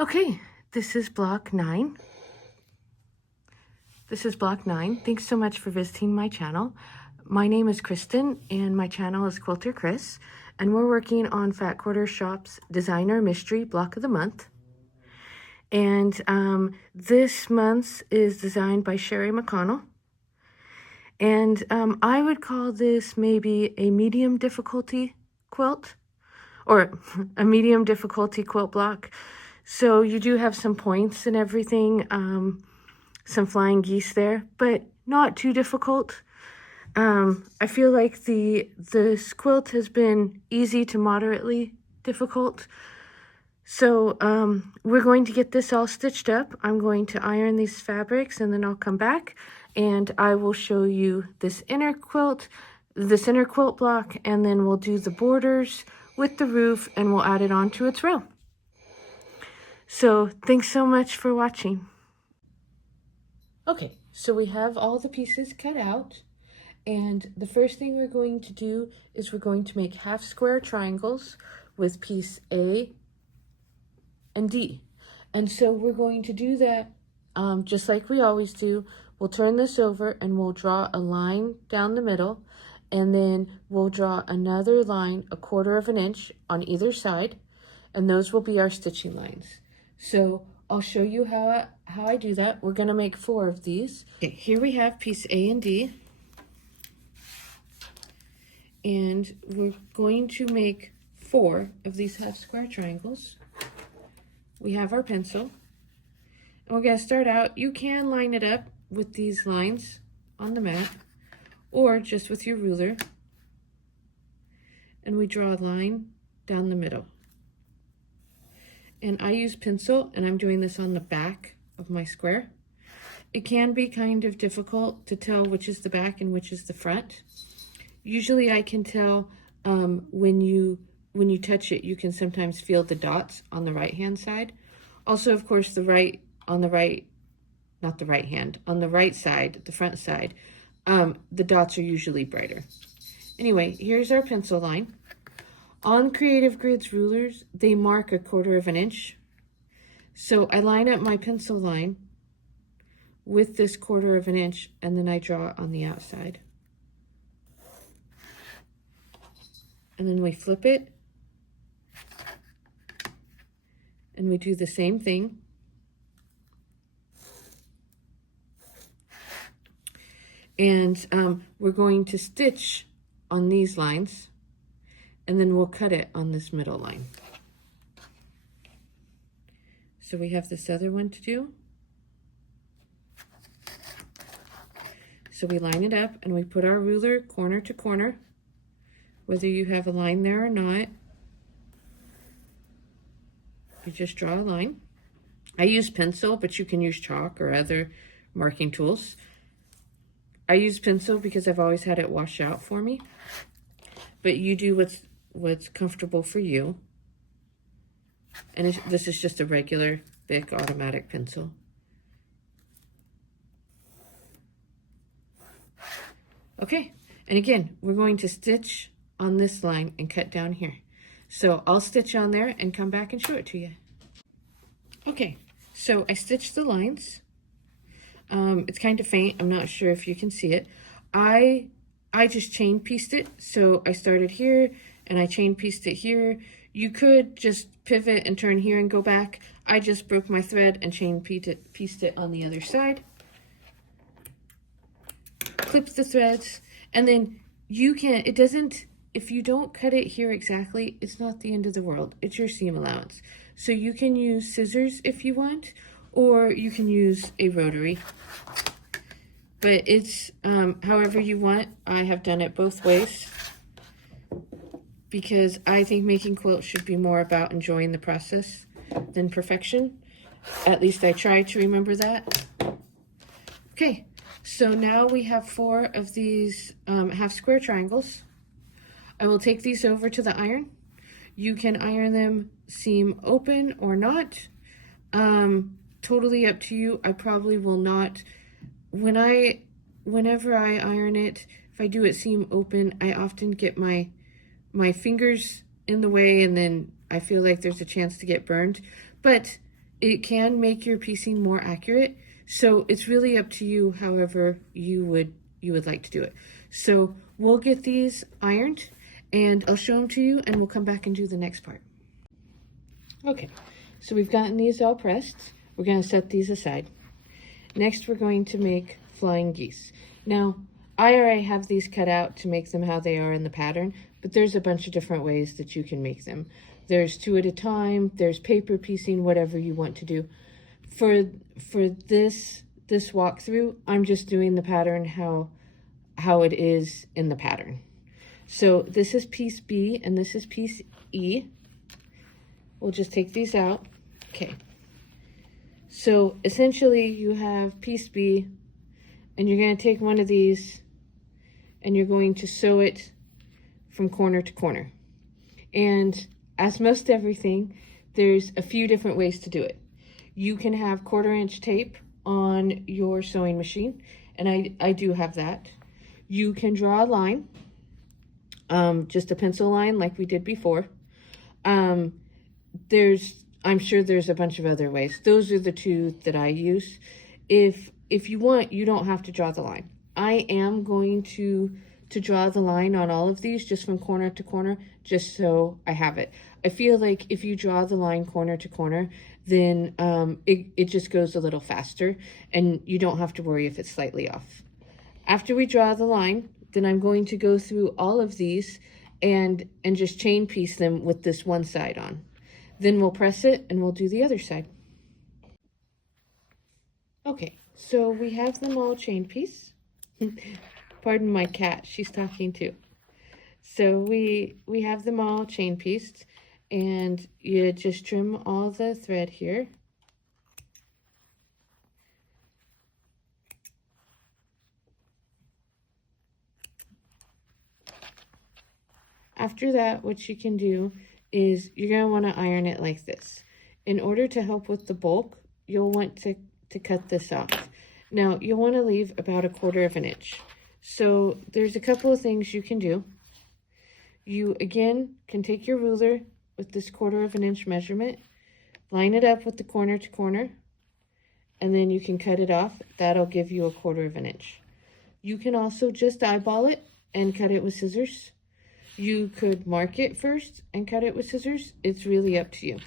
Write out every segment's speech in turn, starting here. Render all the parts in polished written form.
Okay, this is block 9. This is block 9. Thanks so much for visiting my channel. My name is Kristen and my channel is KwilterKris, and we're working on Fat Quarter Shop's Designer Mystery Block of the Month. And this month's is designed by Sherry McConnell. And I would call this maybe a medium difficulty quilt, or a medium difficulty quilt block. So you do have some points and everything, some flying geese there, but not too difficult. I feel like this quilt has been easy to moderately difficult. So we're going to get this all stitched up. I'm going to iron these fabrics and then I'll come back and I will show you this inner quilt block, and then we'll do the borders with the roof and we'll add it onto its row. So thanks so much for watching. Okay, so we have all the pieces cut out, and the first thing we're going to do is we're going to make half square triangles with piece A and D. And so we're going to do that just like we always do. We'll turn this over and we'll draw a line down the middle, and then we'll draw another line 1/4 inch on either side, and those will be our stitching lines. So I'll show you how I do that. We're going to make 4 of these. Okay, here we have piece A and D, and we're going to make 4 of these half square triangles. We have our pencil, and we're going to start out. You can line it up with these lines on the mat or just with your ruler, and we draw a line down the middle. And I use pencil, and I'm doing this on the back of my square. It can be kind of difficult to tell which is the back and which is the front. Usually I can tell when you touch it, you can sometimes feel the dots on the right hand side. Also, of course, on the right side, the front side, the dots are usually brighter. Anyway, here's our pencil line. On Creative Grids rulers, they mark 1/4 inch. So I line up my pencil line with this 1/4 inch, and then I draw on the outside. And then we flip it, and we do the same thing. And we're going to stitch on these lines, and then we'll cut it on this middle line. So we have this other one to do. So we line it up and we put our ruler corner to corner, whether you have a line there or not. You just draw a line. I use pencil, but you can use chalk or other marking tools. I use pencil because I've always had it wash out for me, but you do what's comfortable for you. And this is just a regular Bic automatic pencil. Okay, and again, we're going to stitch on this line and cut down here. So I'll stitch on there and come back and show it to you. Okay, so I stitched the lines. It's kind of faint. I'm not sure if you can see it. I just chain pieced it. So I started here and I chain pieced it here. You could just pivot and turn here and go back. I just broke my thread and chain pieced it on the other side. Clipped the threads, and then if you don't cut it here exactly, it's not the end of the world. It's your seam allowance. So you can use scissors if you want, or you can use a rotary. But it's however you want. I have done it both ways because I think making quilts should be more about enjoying the process than perfection. At least I try to remember that. Okay, so now we have 4 of these half square triangles. I will take these over to the iron. You can iron them seam open or not. Totally up to you. I probably will not. Whenever I iron it, if I do it seam open, I often get my fingers in the way, and then I feel like there's a chance to get burned. But it can make your piecing more accurate. So it's really up to you, however you would like to do it. So we'll get these ironed and I'll show them to you and we'll come back and do the next part. Okay, so we've gotten these all pressed. We're going to set these aside. Next, we're going to make flying geese. Now, I already have these cut out to make them how they are in the pattern, but there's a bunch of different ways that you can make them. There's 2 at a time, there's paper piecing, whatever you want to do. For this walkthrough, I'm just doing the pattern how it is in the pattern. So this is piece B and this is piece E. We'll just take these out. Okay. So essentially you have piece B and you're going to take one of these and you're going to sew it from corner to corner. And as most everything, there's a few different ways to do it. You can have 1/4 inch tape on your sewing machine, and I do have that. You can draw a line, just a pencil line like we did before. I'm sure there's a bunch of other ways. Those are the 2 that I use. If you want, you don't have to draw the line. I am going to draw the line on all of these just from corner to corner, just so I have it. I feel like if you draw the line corner to corner, then it just goes a little faster and you don't have to worry if it's slightly off. After we draw the line, then I'm going to go through all of these and just chain piece them with this one side on. Then we'll press it and we'll do the other side. Okay, so we have them all chain piece. Pardon my cat, she's talking too. So we have them all chain pieced, and you just trim all the thread here. After that, what you can do is you're going to want to iron it like this. In order to help with the bulk, you'll want to cut this off. Now, you'll want to leave about 1/4 inch. So there's a couple of things you can do. You, again, can take your ruler with this 1/4 inch measurement, line it up with the corner to corner, and then you can cut it off. That'll give you 1/4 inch. You can also just eyeball it and cut it with scissors. You could mark it first and cut it with scissors. It's really up to you.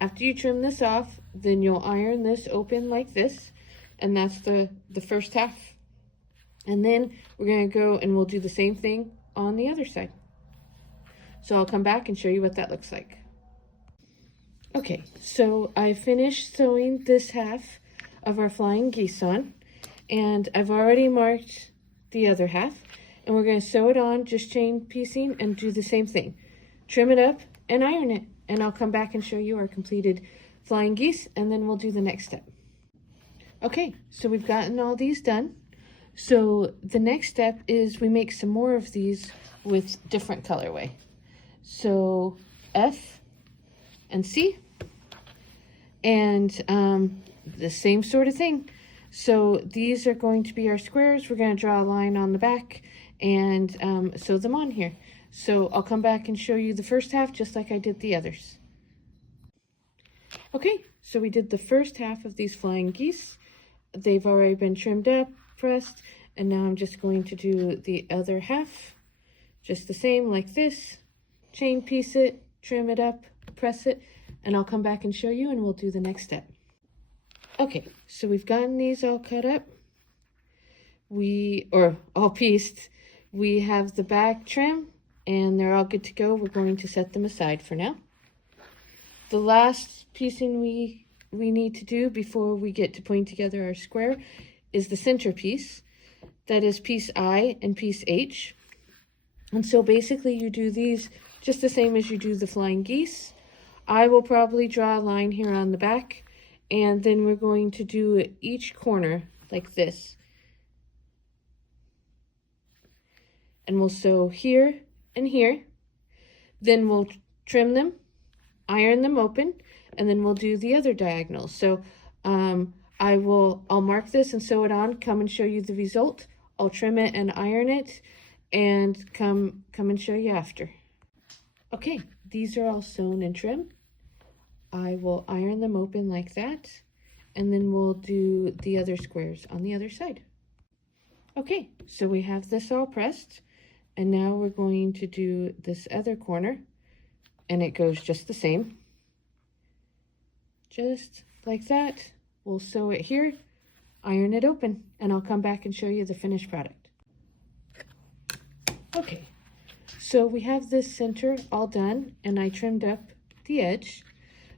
After you trim this off, then you'll iron this open like this, and that's the first half. And then we're going to go and we'll do the same thing on the other side. So I'll come back and show you what that looks like. Okay, so I finished sewing this half of our flying geese on, and I've already marked the other half, and we're going to sew it on, just chain piecing, and do the same thing. Trim it up and iron it, and I'll come back and show you our completed flying geese, and then we'll do the next step. Okay, so we've gotten all these done. So the next step is we make some more of these with different colorway. So F and C, and the same sort of thing. So these are going to be our squares. We're going to draw a line on the back and sew them on here. So I'll come back and show you the first half just like I did the others. Okay, so we did the first half of these flying geese. They've already been trimmed up, pressed, and now I'm just going to do the other half. Just the same like this. Chain piece it, trim it up, press it, and I'll come back and show you and we'll do the next step. Okay, so we've gotten these all cut up. Or all pieced. We have the back trim and they're all good to go. We're going to set them aside for now. The last piecing we need to do before we get to putting together our square is the center piece. That is piece I and piece H. And so basically you do these just the same as you do the flying geese. I will probably draw a line here on the back, and then we're going to do each corner like this. And we'll sew here and here. Then we'll trim them, iron them open, and then we'll do the other diagonals. So I'll mark this and sew it on, come and show you the result. I'll trim it and iron it, and come and show you after. Okay, these are all sewn and trimmed. I will iron them open like that, and then we'll do the other squares on the other side. Okay, so we have this all pressed, and now we're going to do this other corner, and it goes just the same. Just like that. We'll sew it here, iron it open, and I'll come back and show you the finished product. Okay, so we have this center all done, and I trimmed up the edge,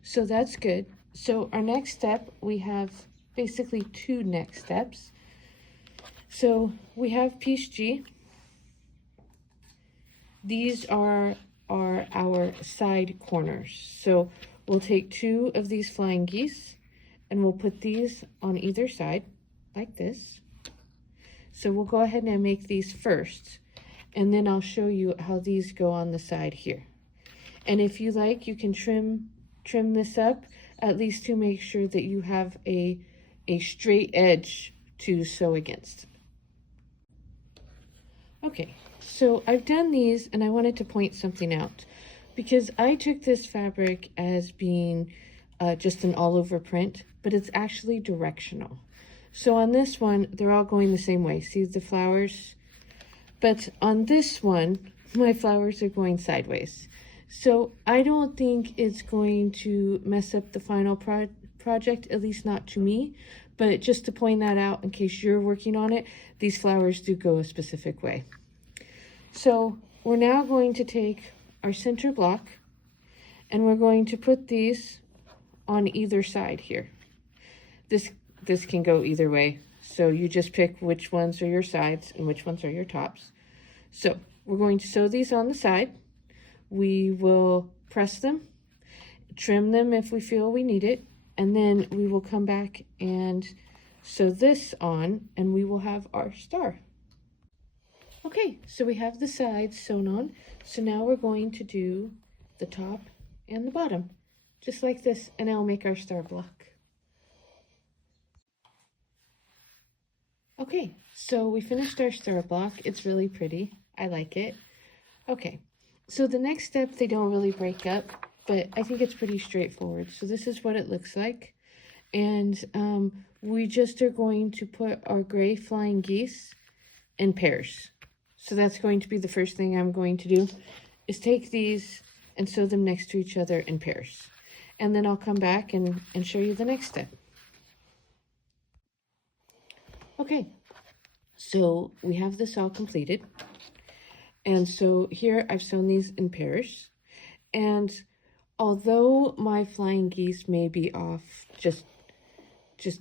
so that's good. So our next step, we have basically two next steps. So we have piece G. These are our side corners. So we'll take two of these flying geese, and we'll put these on either side like this. So we'll go ahead and make these first, and then I'll show you how these go on the side here. And if you like, you can trim this up, at least to make sure that you have a straight edge to sew against. Okay, so I've done these, and I wanted to point something out, because I took this fabric as being just an all-over print, but it's actually directional. So on this one, they're all going the same way. See the flowers? But on this one, my flowers are going sideways. So I don't think it's going to mess up the final project, at least not to me. But just to point that out, in case you're working on it, these flowers do go a specific way. So we're now going to take our center block, and we're going to put these on either side here. This can go either way, so you just pick which ones are your sides and which ones are your tops. So we're going to sew these on the side. We will press them, trim them if we feel we need it, and then we will come back and sew this on, and we will have our star. Okay, so we have the sides sewn on. So now we're going to do the top and the bottom, just like this, and I'll make our star block. Okay, so we finished our star block. It's really pretty. I like it. Okay, so the next step, they don't really break up, but I think it's pretty straightforward. So this is what it looks like. And we just are going to put our gray flying geese in pairs. So that's going to be the first thing I'm going to do, is take these and sew them next to each other in pairs. And then I'll come back and show you the next step. Okay, so we have this all completed. And so here I've sewn these in pairs. And although my flying geese may be off just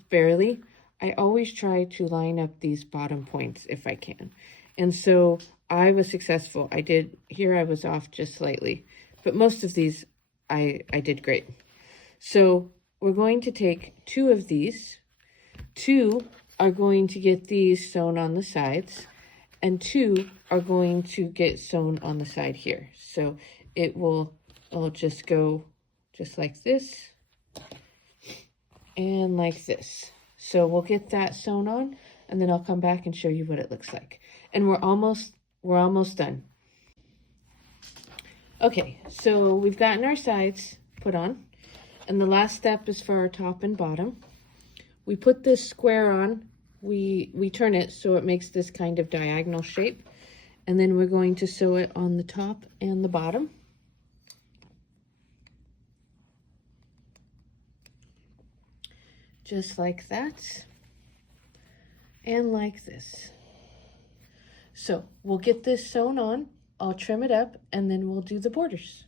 barely, I always try to line up these bottom points if I can. And so I was successful. Here I was off just slightly, but most of these I did great. So we're going to take two of these. Two are going to get these sewn on the sides, and two are going to get sewn on the side here. So it'll just go just like this and like this. So we'll get that sewn on, and then I'll come back and show you what it looks like. And we're almost done. Okay, so we've gotten our sides put on, and the last step is for our top and bottom. We put this square on, we turn it so it makes this kind of diagonal shape, and then we're going to sew it on the top and the bottom. Just like that, and like this. So we'll get this sewn on, I'll trim it up, and then we'll do the borders.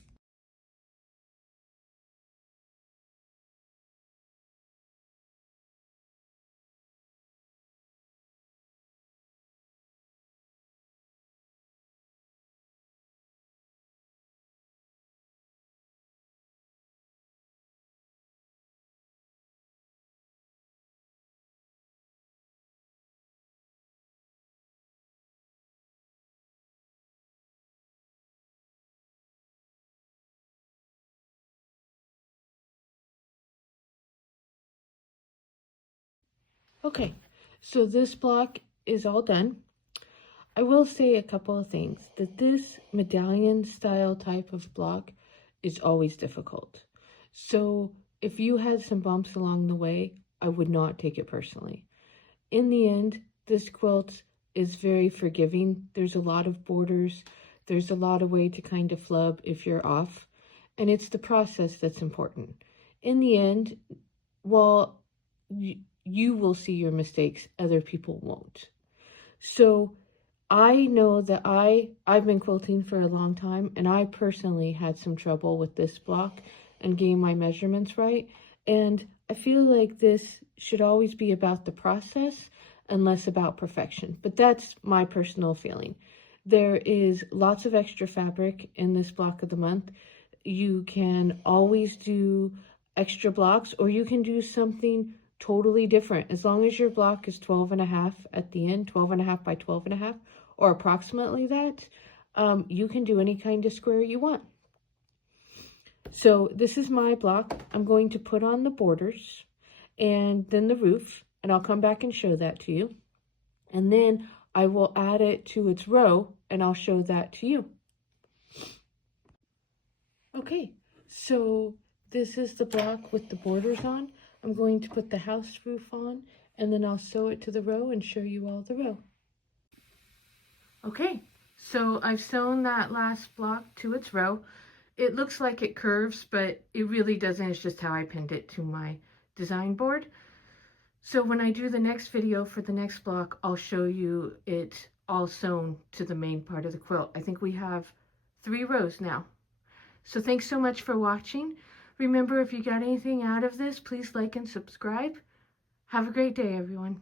Okay, so this block is all done. I will say a couple of things, that this medallion style type of block is always difficult. So if you had some bumps along the way, I would not take it personally. In the end, this quilt is very forgiving. There's a lot of borders. There's a lot of way to kind of flub if you're off. And it's the process that's important. In the end, while you will see your mistakes, other people won't. So I know that I've been quilting for a long time, and I personally had some trouble with this block and getting my measurements right. And I feel like this should always be about the process and less about perfection. But that's my personal feeling. There is lots of extra fabric in this block of the month. You can always do extra blocks, or you can do something totally different. As long as your block is 12.5 at the end, 12.5 by 12.5, or approximately that, you can do any kind of square you want. So this is my block. I'm going to put on the borders and then the roof, and I'll come back and show that to you. And then I will add it to its row, and I'll show that to you. Okay, so this is the block with the borders on. I'm going to put the house roof on, and then I'll sew it to the row and show you all the row. Okay, so I've sewn that last block to its row. It looks like it curves, but it really doesn't. It's just how I pinned it to my design board. So when I do the next video for the next block, I'll show you it all sewn to the main part of the quilt. I think we have 3 rows now. So thanks so much for watching. Remember, if you got anything out of this, please like and subscribe. Have a great day, everyone.